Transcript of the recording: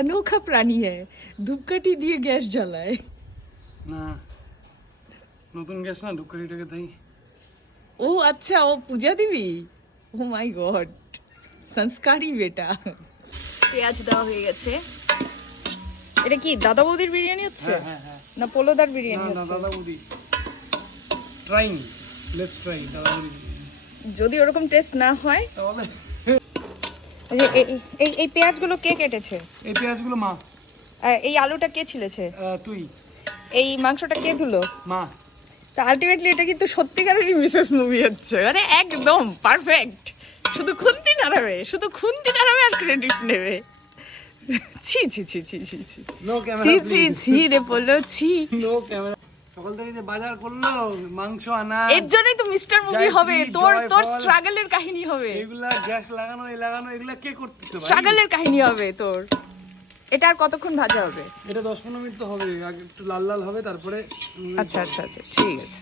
अनोखा प्राणी है धूपकाठी দিয়ে গ্যাস জ্বালায় না নতুন গ্যাস না ধূপকাঠিটাকে তাই ও আচ্ছা ও পূজা দিবি ও মাই গড সংস্কারী বেটা পেঁয়াজ দেওয়া হয়ে গেছে এটা কি দাদা বৌদির বিরিয়ানি হচ্ছে হ্যাঁ হ্যাঁ না পোলোদার বিরিয়ানি না হচ্ছে দাদা বৌদি ট্রাইং লেটস ট্রাই দাদা বৌদি যদি ওরকম টেস্ট না হয় তাহলে এই পেঁয়াজগুলো কে কেটেছে এই পেঁয়াজগুলো মা এই আলুটা কে ছিলেছে তুই এই মাংসটা কে ধুলো মা তো আলটিমেটলি এটা কিন্তু সত্যিকারেরই মিসেস মুভি হচ্ছে মানে একদম পারফেক্ট শুধু খুন্তি নাড়াবে আর ক্রেডিট নেবে ছি ছি ছি ছি ছি ছি নো ছি ক্যামেরা ছি ছি রে বলো ছি নো ক্যামেরা সকাল থেকে যে বাজার করলো মাংস আনা এর জন্যই তো মিস্টার মুভি জয়পুরি, হবে তোর জয়ফল। স্ট্রাগলের কাহিনী হবে এগুলা গ্যাস লাগানো এই লাগানো এগুলা কে করতেছে ভাই স্ট্রাগলের কাহিনী হবে তোর এটা আর কতক্ষণ ভাজা হবে এটা 10-15 মিনিট তো হবে আগে একটু লাল লাল হবে তারপরে আচ্ছা আচ্ছা আচ্ছা ঠিক আছে